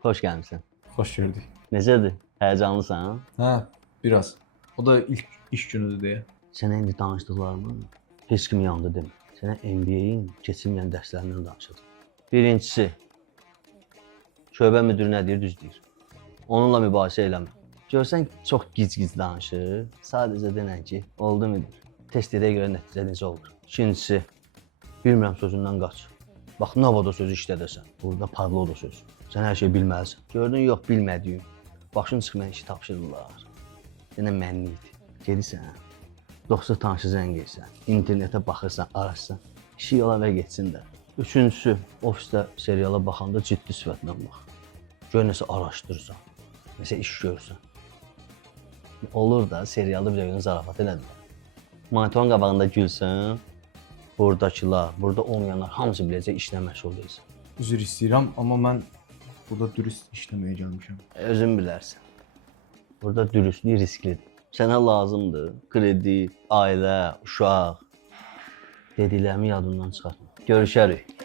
Xoş gəlmisən. Xoş gördük. Necədir? Həyəcanlısan? Hə, biraz. O da ilk iş günüdür deyə. Sənə indi danışdıqlarımı heç kim yanında demə. Sənə MBA-in keçilməyən dərslərindən danışacağam. Birincisi, şöbə müdiri nə deyir, düz deyir. Onunla mübahisə eləmə. Görsən çox gic-gic danışır, sadəcə denən ki, oldu müdir. Testlərə görə nəticə necə olur. İkincisi, bilmirəm sözündən qaç. Bax, Navoda sözü işlədəsən, burada Pavloda söz. Sən hər şeyi bilməlisən. Gördün, yox, bilmədiyin. Başın çıxmayan işi tapşırırlar. Yenə mənli idi. Gedirsən, dostu tanışı zəng edirsən, internetə baxırsan, araşsan, işi yola və getsin də. Üçüncüsü, ofisdə seriala baxanda ciddi sifətlə bax. Gör nəsə araşdırırsan, nəsə iş görürsən. Olur da, serialda bir gün zarafat elədilər. Monitorun qabağında gülsün, buradakılar, burada olmayanlar hamısı biləcək işlə məşğul deyilsin. Üzr istəyirəm, amma mən burada dürüst işləməyə gəlmişəm. Özün bilərsən. Burada dürüstlük risklidir. Sənə lazımdır kredi, ailə, uşaq. Dediklərimi yadından çıxartma. Görüşərik.